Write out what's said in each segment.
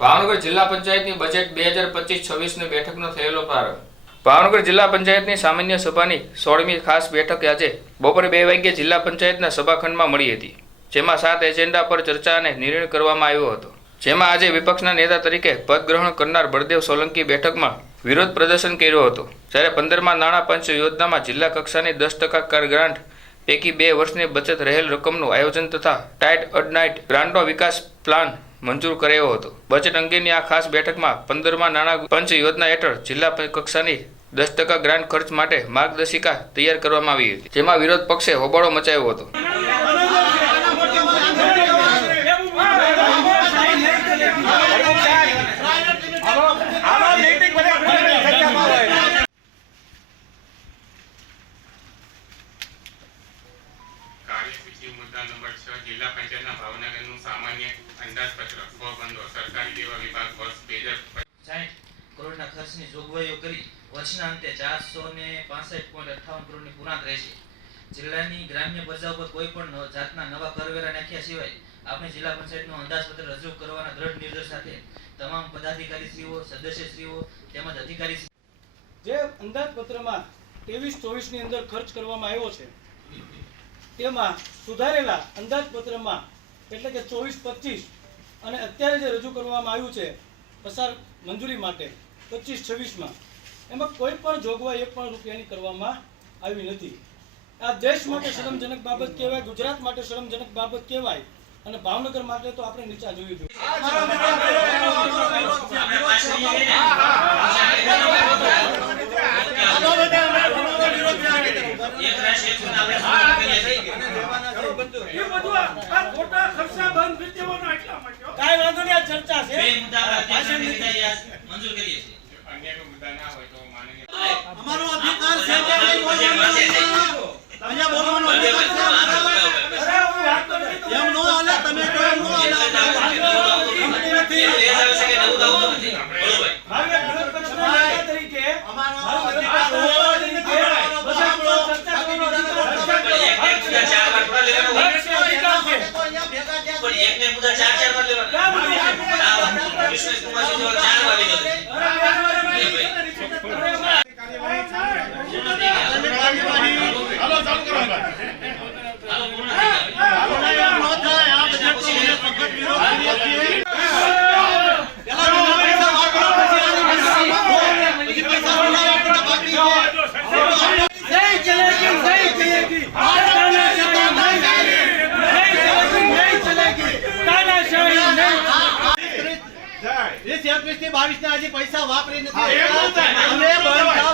ભાવનગર જિલ્લા પંચાયતની બજેટ બે હજાર પચીસ છવ્વીસની બેઠકનો થયેલો પ્રારંભ. ભાવનગર જિલ્લા પંચાયતની સામાન્ય સભાની સોળમી ખાસ બેઠક આજે બપોરે બે વાગ્યે જિલ્લા પંચાયતના સભાખંડમાં મળી હતી, જેમાં સાત એજન્ડા પર ચર્ચા અને નિર્ણય કરવામાં આવ્યો હતો. જેમાં આજે વિપક્ષના નેતા તરીકે પદ ગ્રહણ કરનાર બળદેવ સોલંકી બેઠકમાં વિરોધ પ્રદર્શન કર્યો હતો. જ્યારે પંદરમાં નાણાં પંચ યોજનામાં જિલ્લા કક્ષાની દસ ટકા કર ગ્રાન્ટ પૈકી બે વર્ષની બચત રહેલ રકમનું આયોજન તથા ટાઇટ અડનાઇટ ગ્રાન્ટનો વિકાસ પ્લાન મંજૂર કરાયો હતો. બજેટ અંગેની આ ખાસ બેઠકમાં પંદરમાં નાણાં પંચ યોજના હેઠળ જિલ્લા કક્ષાની દસ ટકા ગ્રાન્ટ ખર્ચ માટે માર્ગદર્શિકા તૈયાર કરવામાં આવી હતી, જેમાં વિરોધ પક્ષે હોબાળો મચાવ્યો હતો. સ્વબંધો સરકારી દેવા વિભાગ વર્ષ બે હજાર સાઠ કરોડના ખર્ચની જોગવાઈઓ કરી વર્ષના અંતે ચારસો ને પાસઠ પોઈન્ટ અઠ્ઠાવન કરોડની પુરાંત રહેશે. જિલ્લાની ગ્રામ્ય પ્રજા ઉપર કોઈ પણ જાતના નવા કરવેરા નાખ્યા સિવાય આપણે જિલ્લા પંચાયતનું અંદાજપત્ર રજૂ કરવાના દ્રઢ નિર્દેશ સાથે તમામ પદાધિકારીશ્રીઓ સદસ્યશ્રીઓ તેમજ અધિકારી જે અંદાજપત્રમાં ત્રેવીસ ચોવીસની અંદર ખર્ચ કરવામાં આવ્યો છે તેમાં સુધારેલા અંદાજપત્રમાં એટલે કે ચોવીસ પચીસ અને અત્યારે જે રજૂ કરવામાં આવ્યું છે, પસાર મંજૂરી માટે, પચીસ છવ્વીસમાં, એમાં કોઈ પણ જોગવાઈ એક પણ રૂપિયાની કરવામાં આવી નથી. આ દેશ માટે શરમજનક બાબત કહેવાય, ગુજરાત માટે શરમજનક બાબત કહેવાય, અને ભાવનગર માટે તો આપણે નીચા જોયું જોઈએ એક રાશિ હેતુને આપણે મંજૂર કરીએ છીએ. કાંઈ વાંધો નહીં આ ચર્ચા છે. બે મુદ્દા આપણે અત્યારે નિર્ણય આ મંજૂર કરીએ છીએ. અન્ય કોઈ મુદ્દા ના હોય તો માનનીય. અમારો અધિકાર છે કે નહીં બોલવાનો? અહીંયા બોલવાનો અધિકાર છે એમ નો હાલે તમે કહો એમ નો હાલે એમની નથી. ભાવે વિરોધ પક્ષના નેતા તરીકે અમારો ભાવે અધિકાર વિરોધ હોય. પક્ષના તરીકે બધા આપણો ચર્ચા કરવાનો અધિકાર છે. અધિકાર છે. તો અહીંયા ભેગા થયા પણ એકને મુદ્દા ચાર ચાર વાર લેવાના. ક્યાં બધું છે? આ વિશ્વેશ કુમાર સિંહ જોડે ચાર વાર લીધો છે. અરે, અરે, અરે, અરે, હાલો પૂર્ણ થઈ ગયું. એમ નો થાય. આ બજેટ તો અમે સખત વિરોધ કરીએ છીએ. પેલા બીજા પૈસા વાપરો, પછી આની પૈસા પછી પૈસા બોલાવો, બધા બાકી છે. નહીં ચલેગી, નહીં ચલેગી. તાનાશાહી નહીં ચલેગી. નહીં ચલેગી, નહીં ચલેગી. તાનાશાહી નહીં વીસ એકવીસ બાવીસ ના પૈસા વાપરી નથી અમે બંધ.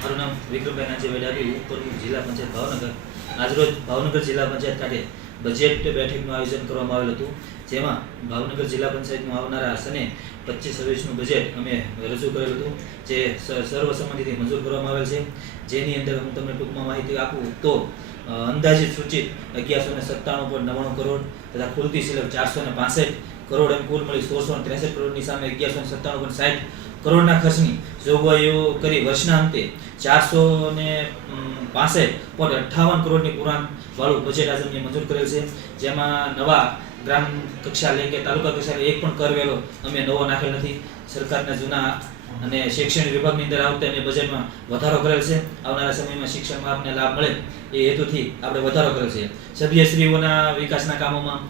મારું નામ વિક્રમભાઈ નાજી વેડાવી ઉપર જિલ્લા પંચાયત ભાવનગર આજરોજ ભાવનગર જિલ્લા પંચાયત ખાતે બજેટ બેઠકનું આયોજન કરવામાં આવેલ હતું. જેમાં ભાવનગર જિલ્લા પંચાયતનું આવનારા સને પચીસ સર્વિસનું બજેટ અમે રજૂ કરેલું હતું, જે સર્વસંમતિથી મંજૂર કરવામાં આવેલ છે. જેની અંદર હું તમને ટૂંકમાં માહિતી આપું તો અંદાજિત સૂચિત અગિયારસો ને સત્તાણું પોઈન્ટ નવ્વાણું કરોડ તથા ખુલતી સિલક ચારસો ને કરોડ એમ કુલ મળી સોળસો ત્રેસઠ કરોડની સામે અગિયારસો ને સત્તાણું પોઈન્ટ સાઠ કરોડના ખર્ચની જોગવાઈઓ કરી વર્ષના અંતે ચારસો ને પાસઠ પોઈન્ટ અઠ્ઠાવન કરોડની પુરાણ વાળું બજેટ આજે મંજૂર કરેલ છે. જેમાં નવા ગ્રામ કક્ષા લે કે તાલુકા કક્ષા એક પણ કરવેલો અમે નવો નાખેલ નથી. સરકારના જૂના અને શૈક્ષણિક વિભાગની અંદર આવતા અમે બજેટમાં વધારો કરેલ છે. આવનારા સમયમાં શિક્ષણમાં આપને લાભ મળે એ હેતુથી આપણે વધારો કરેલ છે. સભ્યશ્રીઓના વિકાસના કામોમાં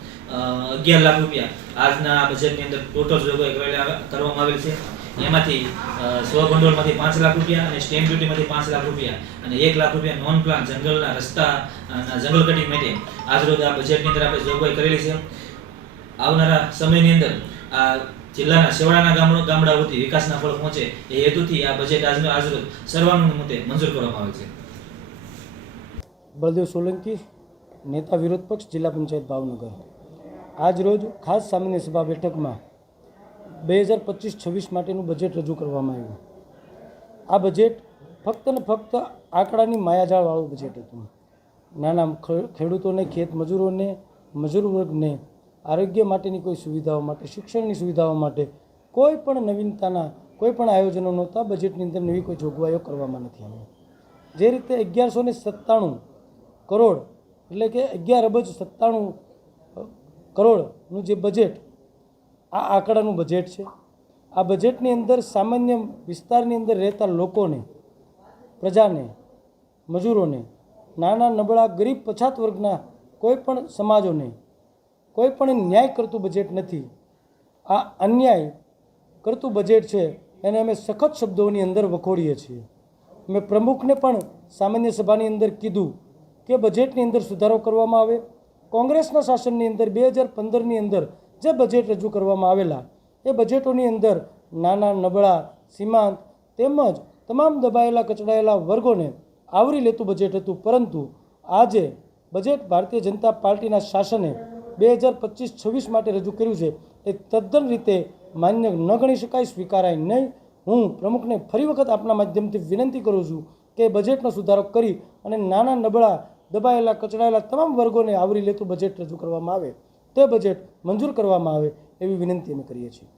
અગિયાર લાખ રૂપિયા આજના બજેટની અંદર ટોટલ જોગવાઈ કરવામાં આવેલ છે. એમાંથી સો ભંડોળમાંથી પાંચ લાખ રૂપિયા અને સ્ટેમ્પ ડ્યુટીમાંથી પાંચ લાખ રૂપિયા અને એક લાખ રૂપિયા નોન પ્લાન જંગલના રસ્તા જંગલ કટિંગ માટે. આજરોજ આ બજેટની અંદર આપણે જોગવાઈ કરેલી છે. આવનારા સમયની અંદર આ જિલ્લાના સેવાડાના ગામડો ગામડાઓથી વિકાસના ફળ પહોંચે એ હેતુથી આ બજેટ આજનો આજરોજ સર્વાનુમતે મંજૂર કરવામાં આવે છે. બળદેવ સોલંકી, નેતા વિરોધ પક્ષ, જિલ્લા પંચાયત ભાવનગર. આજ રોજ ખાસ સામાન્ય સભા બેઠકમાં બે હજાર પચીસ છવ્વીસ માટેનું બજેટ રજૂ કરવામાં આવ્યું. આ બજેટ ફક્ત ને ફક્ત આંકડાની માયાજાળવાળું બજેટ હતું. નાના ખેડૂતોને, ખેત મજૂરોને, મજૂર વર્ગને, આરોગ્ય માટેની કોઈ સુવિધાઓ માટે, શિક્ષણની સુવિધાઓ માટે કોઈ પણ નવીનતાના, કોઈ પણ આયોજનો નહોતા બજેટની અંદર નવી કોઈ જોગવાઈઓ કરવામાં નથી આવી. જે રીતે અગિયારસો ને સત્તાણું કરોડ, એટલે કે અગિયાર અબજ સત્તાણું કરોડનું જે બજેટ આ આંકડાનું બજેટ છે. આ બજેટની અંદર સામાન્ય વિસ્તારની અંદર રહેતા લોકોને, પ્રજાને, મજૂરોને, નાના નબળા ગરીબ પછાત વર્ગના કોઈ પણ સમાજોને કોઈ પણ ન્યાય કરતું બજેટ નથી. આ અન્યાય કરતું બજેટ છે એને અમે સખત શબ્દોની અંદર વખોડીએ છીએ. મેં પ્રમુખને પણ સામાન્ય સભાની અંદર કીધું કે બજેટની અંદર સુધારો કરવામાં આવે. કોંગ્રેસના શાસનની અંદર બે હજાર પંદરની અંદર જે બજેટ રજૂ કરવામાં આવેલા, એ બજેટોની અંદર નાના, નબળા, સીમાંત તેમજ તમામ દબાયેલા, કચડાયેલા વર્ગોને આવરી લેતું બજેટ હતું. પરંતુ આજે બજેટ ભારતીય જનતા પાર્ટીના શાસને બે હજાર પચીસ, છવ્વીસ માટે રજૂ કર્યું છે. એ તદ્દન રીતે માન્ય ન ગણી શકાય, સ્વીકારાય નહીં. હું પ્રમુખને ફરી વખત આપના માધ્યમથી વિનંતી કરું છું કે બજેટનો સુધારો કરી અને નાના, નબળા, દબાયેલા, કચડાયેલા તમામ વર્ગોને આવરી લેતું બજેટ રજૂ કરવામાં આવે. તે બજેટ મંજૂર કરવામાં આવે એવી વિનંતી અમે કરીએ છીએ.